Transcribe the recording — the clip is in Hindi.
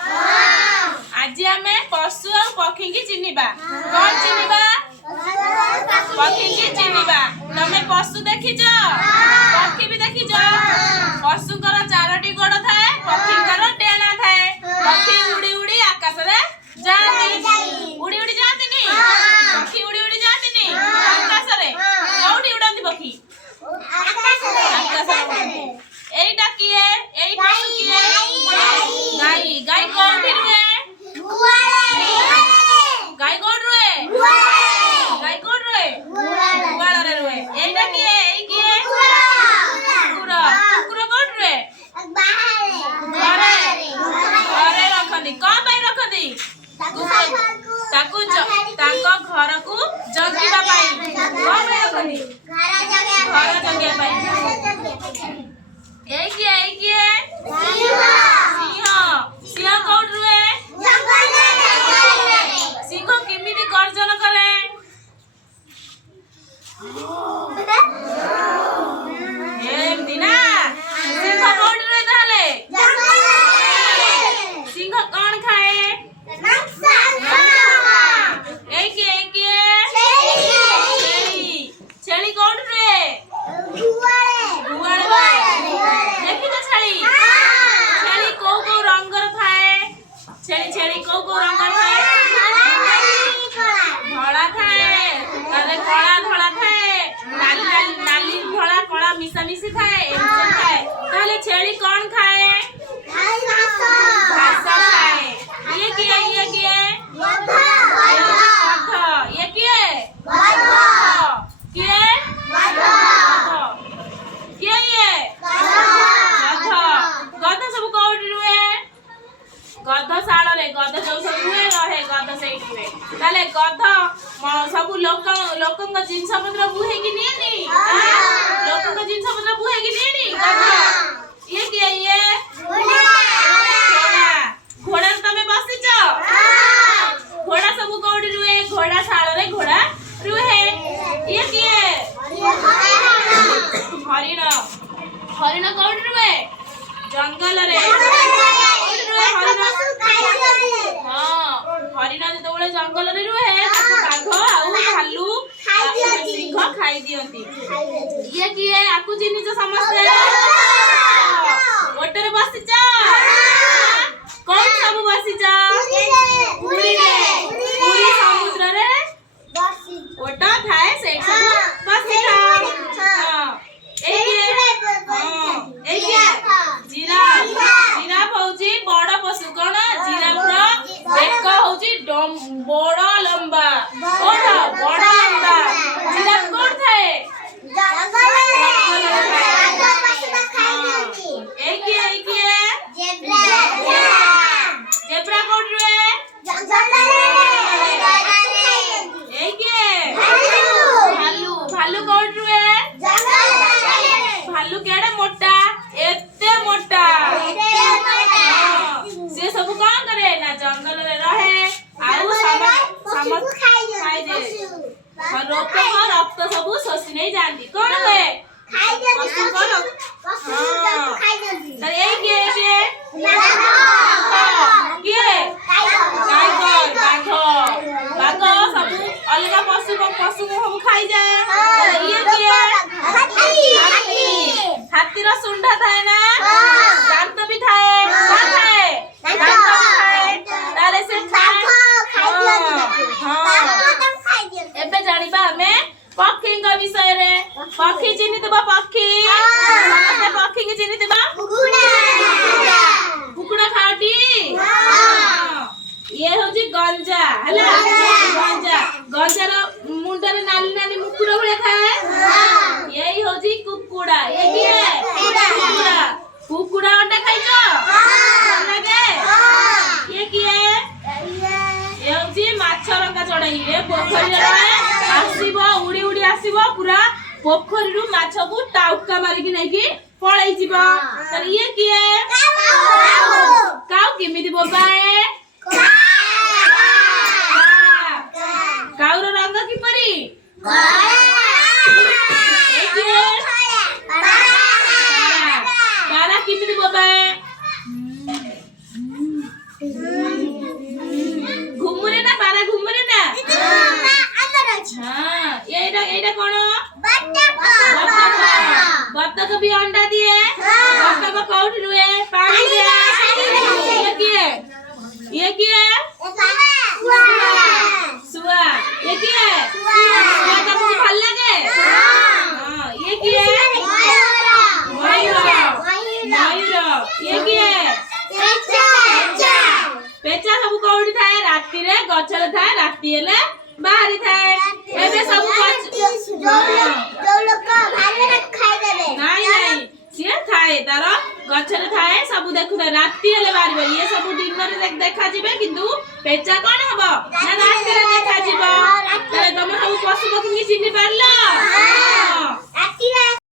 आज आम पशु और पक्षी की चिन्हिबा कौन चिन्हिबा पक्षी की चिन्हिबा तमे पशु देखिज पक्षी भी देखिज पशुकर 4टी गोड़ थाए पक्षीकर डेना थाए पक्षी उड़ी उड़ी आकाश रे जाती उड़ी उड़ी जाती नी पक्षी उड़ी उड़ी जाती नी आकाश रे कोठी उड़ांती पक्षी आकाश रे उड़ांती एईटा किए एई पशु किए गाई गाई कोठी रुए गाई कोठ रुए गाई कोठ रुए गुवाल रे रुए एईटा किए एई किए कुकुर कुकुर कोठ रुए घरे घरे रखनी कौन पाई रखनी ताको घर को जगिबा पाई कौन पाई रखनी घर जगिबा पाई एक किए सिंह सिंह कोठ रुए सिंह केमिति गर्जन करे एमती ना सिंह कोठ रुए ताले सिंह कौन खाए एक छेली कोठ रुए गुवाल देखी तो छेली को रंगर थाए छेली को रंगर थाए धड़ा थाए ताले कला धड़ा थाए नाली धड़ा कला मिसा मिसी थाए एमसे थाए ताले छेली कौन खाए घास खाए ये किए गध ये किए किए किए ये गध सब कोठी रुए गध शाल रे गध जो सब रुए रहे गध सेठी रुए ताले गध सब लोकंग जिनस पत्र बुहे कि निएनी लोकंग जिनस पत्र बुहे कि निएनी गध ये किए ये घोड़ा तमे बसिच घोड़ा सब कोठी रुए घोड़ा शाल रे घोड़ा रुहे ये किए हरिण हरिण कोठी रुए जंगल रे हरिण जेतबेले जंगल रे रुहे बाघ आउ भालू सिंह खाई दियंती ये किए आकु चिन्हिच समस्ते ओटरे बसिच कौन सब बसिच पुरी समुद्र रे ओटा थाए से सब बसिच जिराफ होची बड़ पशु कौन जिराफ बेक होची बड़ लंबा कौन बड़ लंबा जिराफ कौन थाए जेब्रा कौन रुए भालू भालू कौन रुए भालू केड़े मोटा एते मोटा से सब कौन करे ना जंगल रे रहे आउ खाई दे रोग रक्त सब शोषी नहीं जानती कौन हुए पशु खाई अलग पशु पशु सब खाई जाए हाथी सुंडा थाए ना दांत भी थाए ताले से एबे जानिबा हमें पक्षी विषय रे पक्षी चिन्हितबा पक्षी पक्षी के चिन्हितबा कुकुड़ा खाटी ये होची गंजा हैला गंजार मुंडरे नाली नाली मुकुड़ भले खाए यही होची कुकुड़ा ये की है कुकुड़ा अंडा खाइछो लगे ये की है ये होची माछ रंगा चढ़ाई रे पोखरी रे आसीबो उड़ी उड़ी आसीबो पूरा पोखरी रु माछ को टाउका मारी कि नहीं कि पळै जीबो त ये की है काऊ केमिति बोबाए काउर रंग की परी काला किमिति बोबाए की है? सुआ। ये की है? सुआ तुमको ভাল লাগে? हाँ। ये की है? मयूर। ये की है? पेचा सब कोठी थाए राती रे गछरे थाए राती हेले बाहरी थाए एबे सब नहीं सिए थाए तार गछरे थाए सब देखु राती हेले बाहरी ये सब डिनर रे देखा जिबे किंतु पेचा कोन हबो ना राती रे देखा जिबो तमे सब पशु पक्षी चिन्हि पारलो।